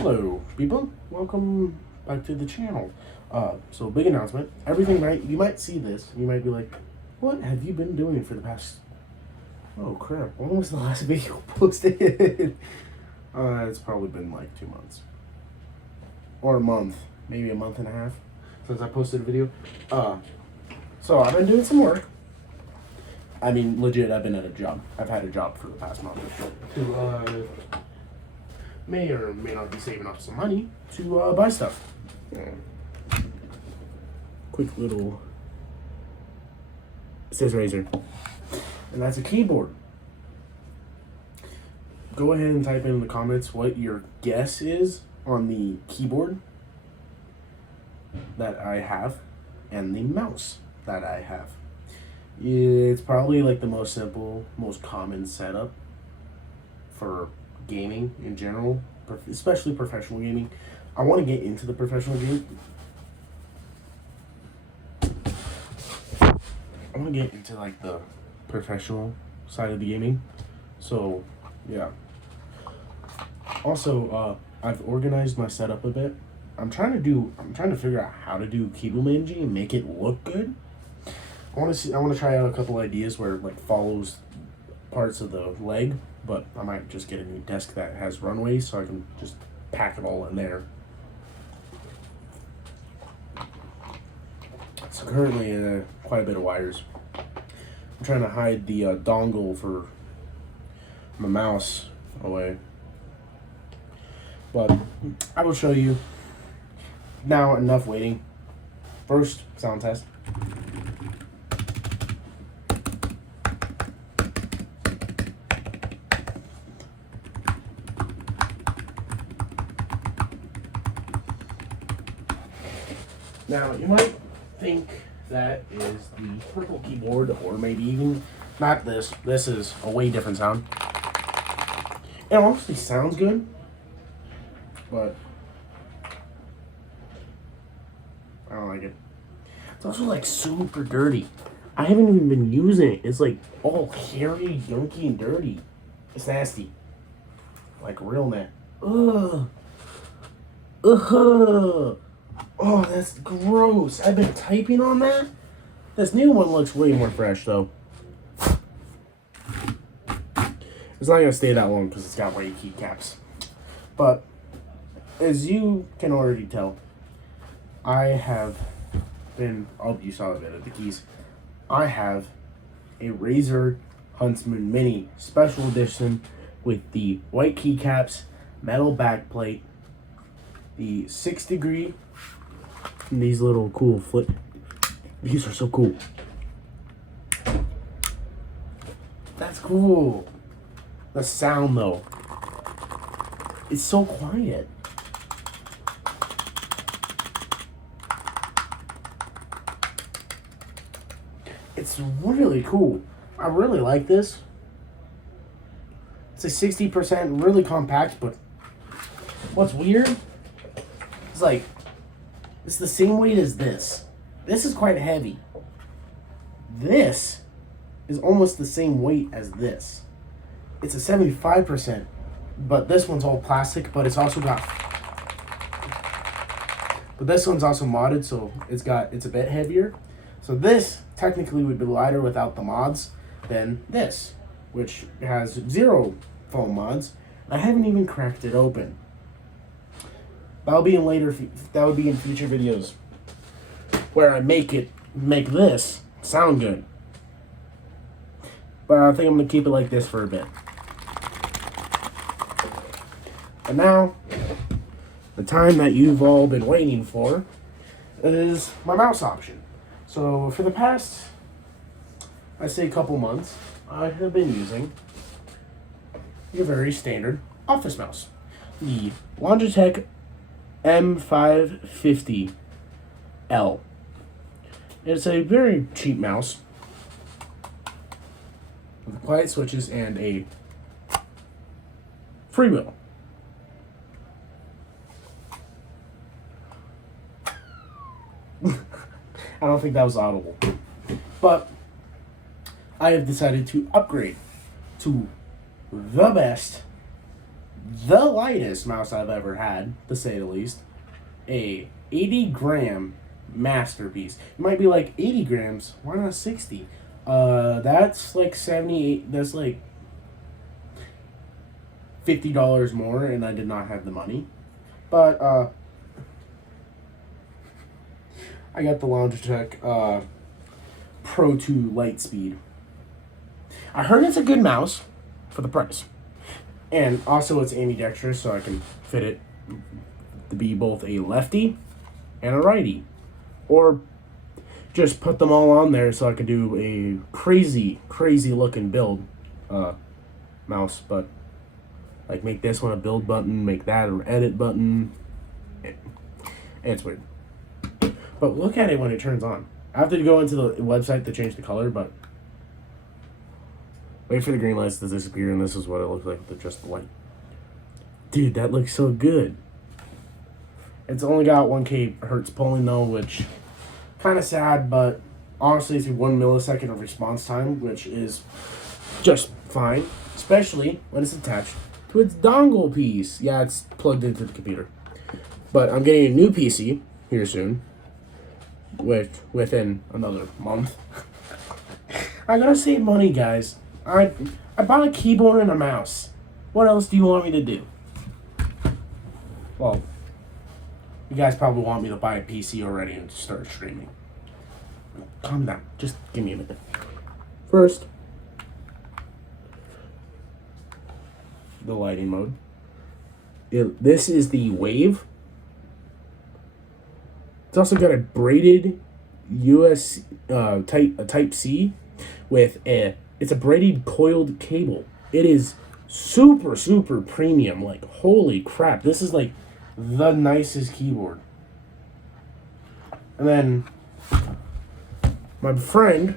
Hello, people. Welcome back to the channel. So big announcement. You might see this. You might be like, "What have you been doing for the past?" Oh crap! When was the last video posted? It's probably been like 2 months, or a month, maybe a month and a half since I posted a video. So I've been doing some work. I mean, legit, I've been at a job. I've had a job for the past month to may or may not be saving up some money to buy stuff. Quick little scissor razor, and that's a keyboard. Go ahead and type in the comments what your guess is on the keyboard that I have and the mouse that I have. It's probably like the most simple, most common setup for gaming in general, especially professional gaming. I want to get into the professional game. I want to get into like the professional side of the gaming. So, yeah. Also, I've organized my setup a bit. I'm trying to figure out how to do keyboard managing and make it look good. I want to try out a couple ideas where it like follows parts of the leg, but I might just get a new desk that has runways so I can just pack it all in there. So currently, quite a bit of wires. I'm trying to hide the dongle for my mouse away, but I will show you. Now, enough waiting. First, sound test. Now, you might think that is the purple keyboard, or maybe even not this. This is a way different sound. It honestly sounds good, but I don't like it. It's also like super dirty. I haven't even been using it. It's like all hairy, gunky, and dirty. It's nasty. Like real man. Ugh. Ugh. Oh, that's gross. I've been typing on that. This new one looks way more fresh, though. It's not going to stay that long because it's got white keycaps. But, as you can already tell, I have been... Oh, you saw a bit of the keys. I have a Razer Huntsman Mini Special Edition with the white keycaps, metal backplate, the 6-degree... And these little cool flip. These are so cool. That's cool. The sound though. It's so quiet. It's really cool. I really like this. It's a 60%, really compact, but what's weird is like it's the same weight as this. This is quite heavy. This is almost the same weight as this. It's a 75%, but this one's all plastic, but it's also got... But this one's also modded, so it's a bit heavier. So this technically would be lighter without the mods than this, which has 0 foam mods. I haven't even cracked it open. That would be in future videos where I make this sound good. But I think I'm gonna keep it like this for a bit. And now, the time that you've all been waiting for is my mouse option. So for the past, I'd say a couple months, I have been using your very standard office mouse, the Logitech M550L. It's a very cheap mouse with quiet switches and a freewheel. I don't think that was audible, but I have decided to upgrade to the best the lightest mouse I've ever had, to say the least. A 80-gram masterpiece. You might be like, 80 grams? Why not 60? That's like 78. That's like $50 more, and I did not have the money. But I got the Logitech Pro 2 Lightspeed. I heard it's a good mouse for the price. And also it's ambidextrous, so I can fit it to be both a lefty and a righty. Or just put them all on there so I could do a crazy, crazy looking build mouse. But like make this one a build button, make that an edit button. It's weird. But look at it when it turns on. I have to go into the website to change the color, but wait for the green lights to disappear, and this is what it looks like with just the light. Dude, that looks so good. It's only got 1K hertz polling though, which kind of sad, but honestly it's 1 millisecond of response time, which is just fine, especially when it's attached to its dongle piece. Yeah, it's plugged into the computer. But I'm getting a new PC here soon, within another month. I gotta save money, guys. I bought a keyboard and a mouse. What else do you want me to do? Well, you guys probably want me to buy a PC already and start streaming. Calm down. Just give me a minute. First, the lighting mode. This is the Wave. It's also got a braided US Type C with it's a braided coiled cable. It is super, super premium. Like, holy crap. This is like the nicest keyboard. And then my friend,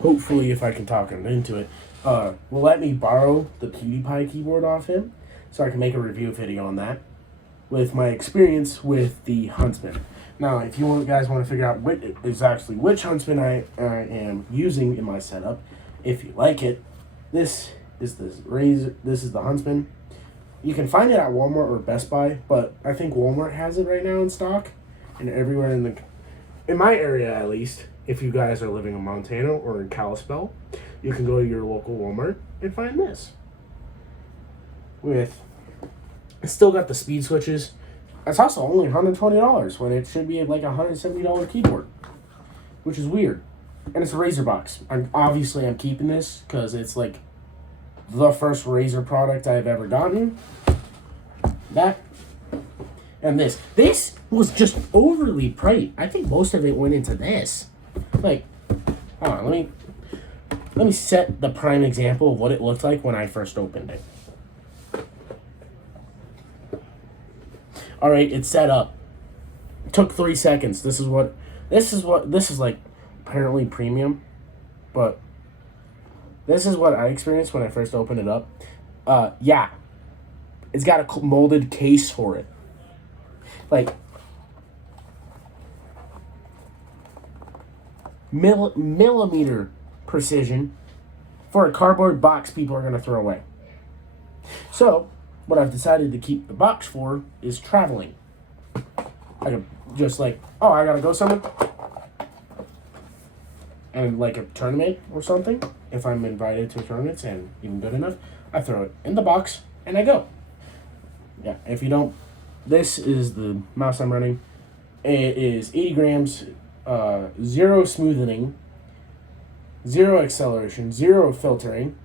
hopefully if I can talk him into it, will let me borrow the PewDiePie keyboard off him so I can make a review video on that with my experience with the Huntsman. Now, if you guys want to figure out which Huntsman I am using in my setup, if you like it, this is the Huntsman. You can find it at Walmart or Best Buy, but I think Walmart has it right now in stock, and everywhere in my area at least. If you guys are living in Montana or in Kalispell, you can go to your local Walmart and find this. It's still got the speed switches. It's also only $120 when it should be like a $170 keyboard, which is weird. And it's a Razer box. I'm keeping this because it's like the first Razer product I've ever gotten. That and this. This was just overly priced. I think most of it went into this. Like, hold on, let me set the prime example of what it looked like when I first opened it. All right, it's set up. It took 3 seconds. This is like apparently premium, but this is what I experienced when I first opened it up. Yeah, it's got a molded case for it. Like millimeter precision for a cardboard box people are gonna throw away. So what I've decided to keep the box for is traveling. I can just like, I gotta go somewhere. And like a tournament or something, if I'm invited to tournaments and even good enough, I throw it in the box and I go. Yeah, if you don't, this is the mouse I'm running. It is 80 grams, 0 smoothing, 0 acceleration, 0 filtering.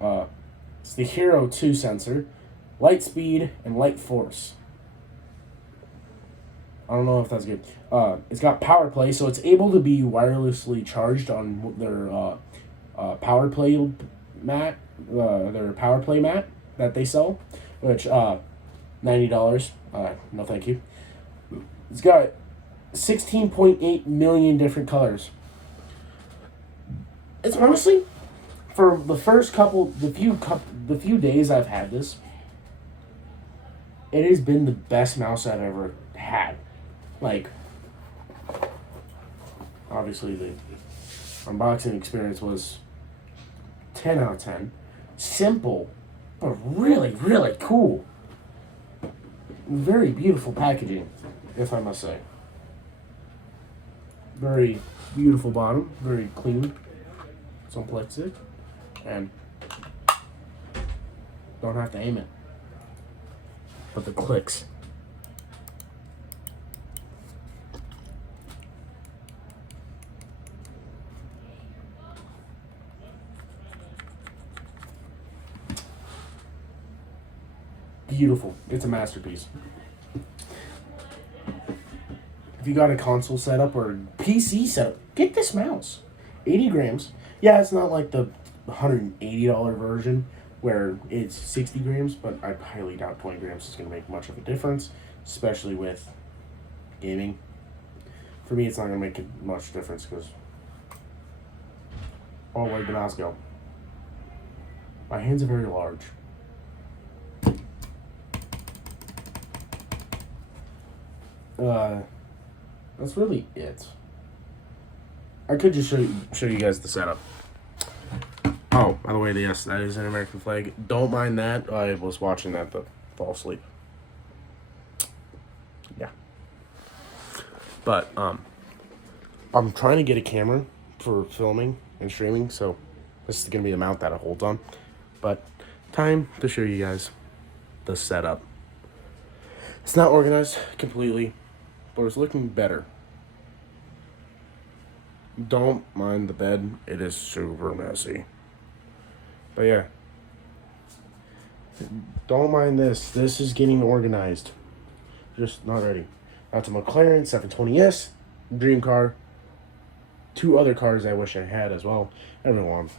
It's the Hero 2 sensor, light speed, and light force. I don't know if that's good. It's got power play, so it's able to be wirelessly charged on their power play mat, that they sell, which $90. No, thank you. It's got 16.8 million different colors. It's honestly, for the first the few days I've had this, it has been the best mouse I've ever had. Like, obviously the unboxing experience was 10 out of 10. Simple, but really, really cool. Very beautiful packaging, if I must say. Very beautiful bottom, very clean. Some plastic, and don't have to aim it. But the clicks. Beautiful. It's a masterpiece. If you got a console setup or PC setup, get this mouse. 80 grams. Yeah, it's not like the $180 version where it's 60 grams, but I highly doubt 20 grams is going to make much of a difference, especially with gaming. For me, it's not going to make much difference because, oh, where'd the mouse go? My hands are very large. That's really it. I could just show you guys the setup. Oh, by the way, yes, that is an American flag. Don't mind that. I was watching that to fall asleep. Yeah. But I'm trying to get a camera for filming and streaming, so this is gonna be the mount that it holds on. But time to show you guys the setup. It's not organized completely, but it's looking better. Don't mind the bed. It is super messy. But yeah. Don't mind this. This is getting organized. Just not ready. That's a McLaren 720S, dream car. 2 other cars I wish I had as well. Everyone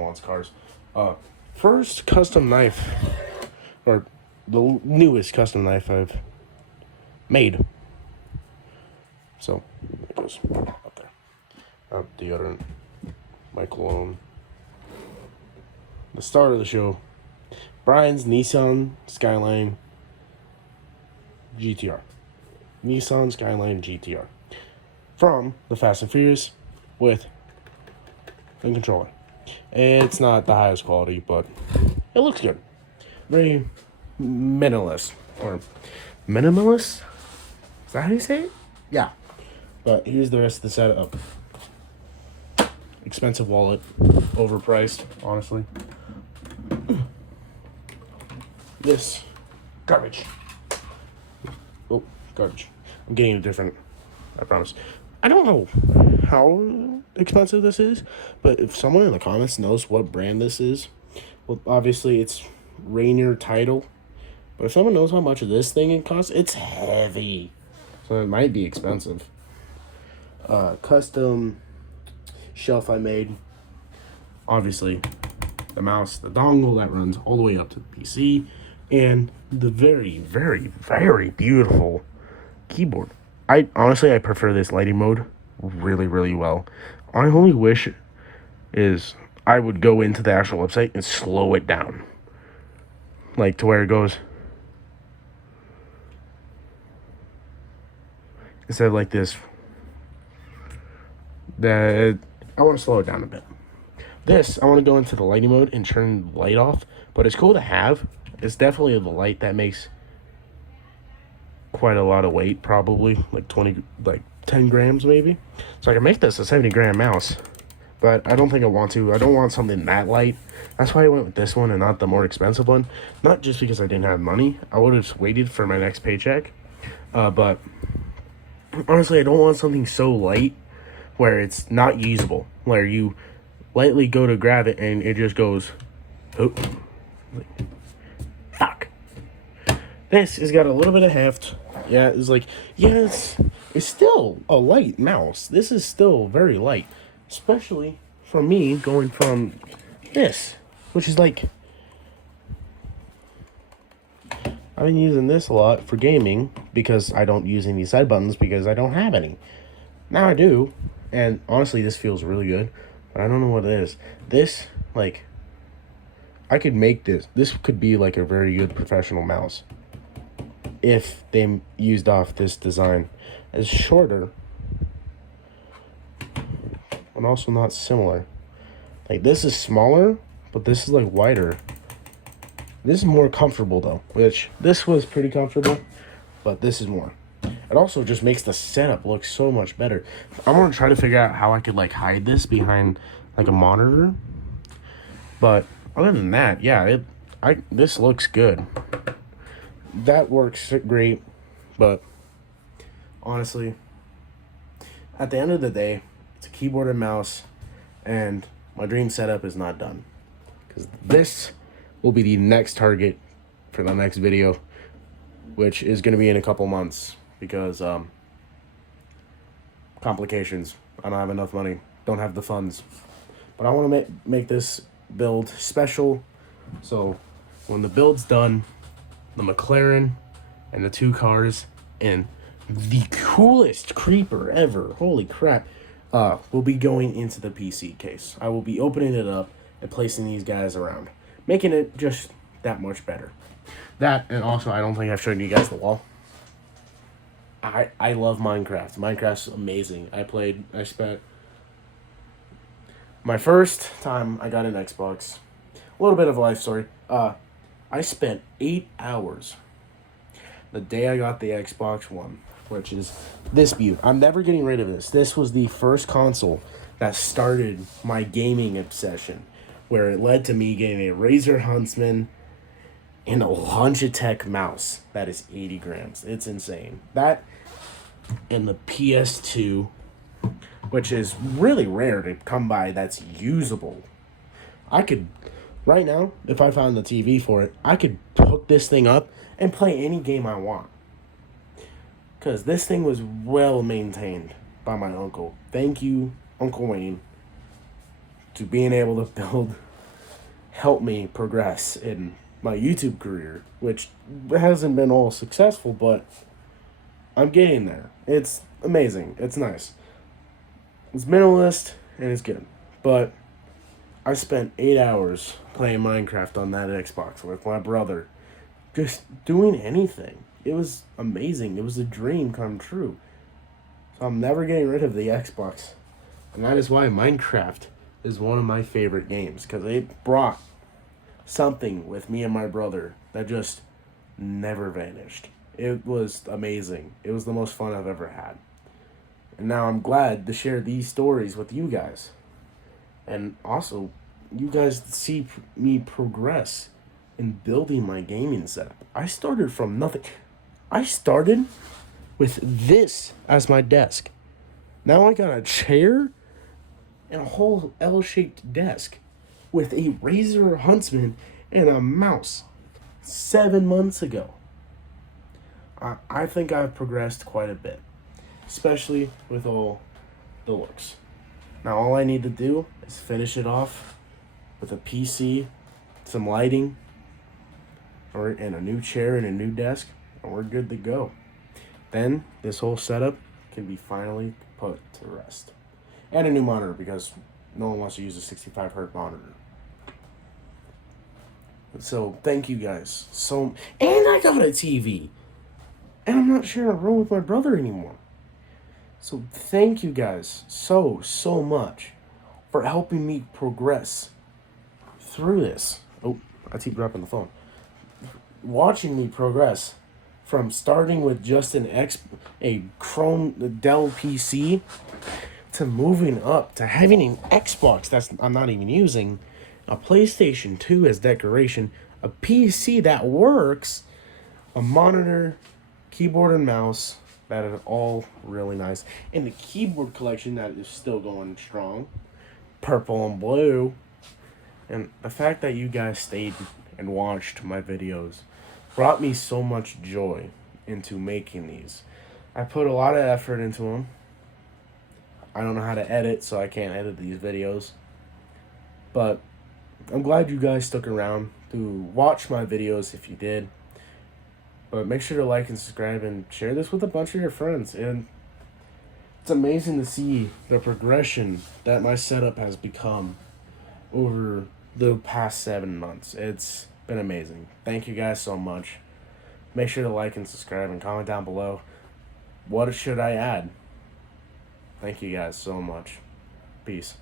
wants cars. First custom knife, or the newest custom knife I've made. So it goes up there. Deodorant, my cologne. The start of the show, Brian's Nissan Skyline GTR. Nissan Skyline GTR. From the Fast and Furious with the controller. It's not the highest quality, but it looks good. Very minimalist. Or minimalist? Is that how you say it? Yeah. But here's the rest of the setup. Expensive wallet. Overpriced, honestly. This. Garbage. Oh, garbage. I'm getting a different, I promise. I don't know how expensive this is, but if someone in the comments knows what brand this is, well, obviously it's Rainier Title. But if someone knows how much of this thing it costs, it's heavy. So it might be expensive. Custom shelf I made. Obviously, the mouse, the dongle that runs all the way up to the PC, and the very, very, very beautiful keyboard. I prefer this lighting mode really, really well. My only wish is I would go into the actual website and slow it down. Like to where it goes. Instead of like this. I want to slow it down a bit. This, I want to go into the lighting mode and turn the light off. But it's cool to have. It's definitely the light that makes quite a lot of weight, probably. Like 10 grams maybe. So I can make this a 70 gram mouse. But I don't think I want to. I don't want something that light. That's why I went with this one and not the more expensive one. Not just because I didn't have money. I would have waited for my next paycheck. But honestly, I don't want something so light where it's not usable. Where you lightly go to grab it and it just goes, oh, fuck. This has got a little bit of heft. Yeah, it's like, yes, it's still a light mouse. This is still very light. Especially for me going from this, which is like, I've been using this a lot for gaming because I don't use any side buttons because I don't have any. Now I do, and honestly, this feels really good, but I don't know what it is. This, like, I could make this. This could be like a very good professional mouse if they used off this design. It's shorter, and also not similar. Like, this is smaller, but this is like wider. This is more comfortable though, which this was pretty comfortable. but this is more. It also just makes the setup look so much better. I'm gonna try to figure out how I could like hide this behind like a monitor. But other than that, yeah, this looks good. That works great, but honestly, at the end of the day, it's a keyboard and mouse, and my dream setup is not done. Because this will be the next target for the next video, which is going to be in a couple months, because complications. I don't have enough money, don't have the funds. But I want to make this build special, so when the build's done, the McLaren and the 2 cars and the coolest creeper ever, holy crap, will be going into the PC case. I will be opening it up and placing these guys around, making it just that much better. That, and also, I don't think I've shown you guys the wall. I love Minecraft. Minecraft's amazing. I spent my first time I got an Xbox, a little bit of a life story. I spent 8 hours the day I got the Xbox One, which is this beaut. I'm never getting rid of this. This was the first console that started my gaming obsession, where it led to me getting a Razer Huntsman and a Logitech mouse that is 80 grams. It's insane. That and the PS2, which is really rare to come by that's usable. I could, right now, if I found the TV for it, I could hook this thing up and play any game I want. Because this thing was well maintained by my uncle. Thank you, Uncle Wayne, to being able to help me progress in my YouTube career, which hasn't been all successful, but I'm getting there. It's amazing. It's nice. It's minimalist and it's good. But I spent 8 hours playing Minecraft on that Xbox with my brother, just doing anything. It was amazing. It was a dream come true. So I'm never getting rid of the Xbox. And that is why Minecraft is one of my favorite games, because it brought something with me and my brother that just never vanished. It was amazing. It was the most fun I've ever had. And now I'm glad to share these stories with you guys. And also, you guys see me progress in building my gaming setup. I started from nothing. I started with this as my desk. Now I got a chair and a whole L-shaped desk with a Razer Huntsman and a mouse 7 months ago. I think I've progressed quite a bit, especially with all the looks. Now all I need to do is finish it off with a PC, some lighting, and a new chair and a new desk, and we're good to go. Then this whole setup can be finally put to rest. And a new monitor, because no one wants to use a 65 hertz monitor. So thank you guys. And I got a TV. And I'm not sharing a room with my brother anymore. So thank you guys so much for helping me progress through this. Oh, I keep dropping the phone. Watching me progress from starting with just a Chrome Dell PC to moving up to having an Xbox I'm not even using, a PlayStation 2 as decoration, a PC that works, a monitor, keyboard and mouse that are all really nice, and the keyboard collection that is still going strong, purple and blue. And the fact that you guys stayed and watched my videos brought me so much joy into making these. I put a lot of effort into them. I don't know how to edit, so I can't edit these videos. But I'm glad you guys stuck around to watch my videos if you did. But make sure to like and subscribe and share this with a bunch of your friends. And it's amazing to see the progression that my setup has become over the past 7 months. It's been amazing. Thank you guys so much. Make sure to like and subscribe and comment down below. What should I add? Thank you guys so much. Peace.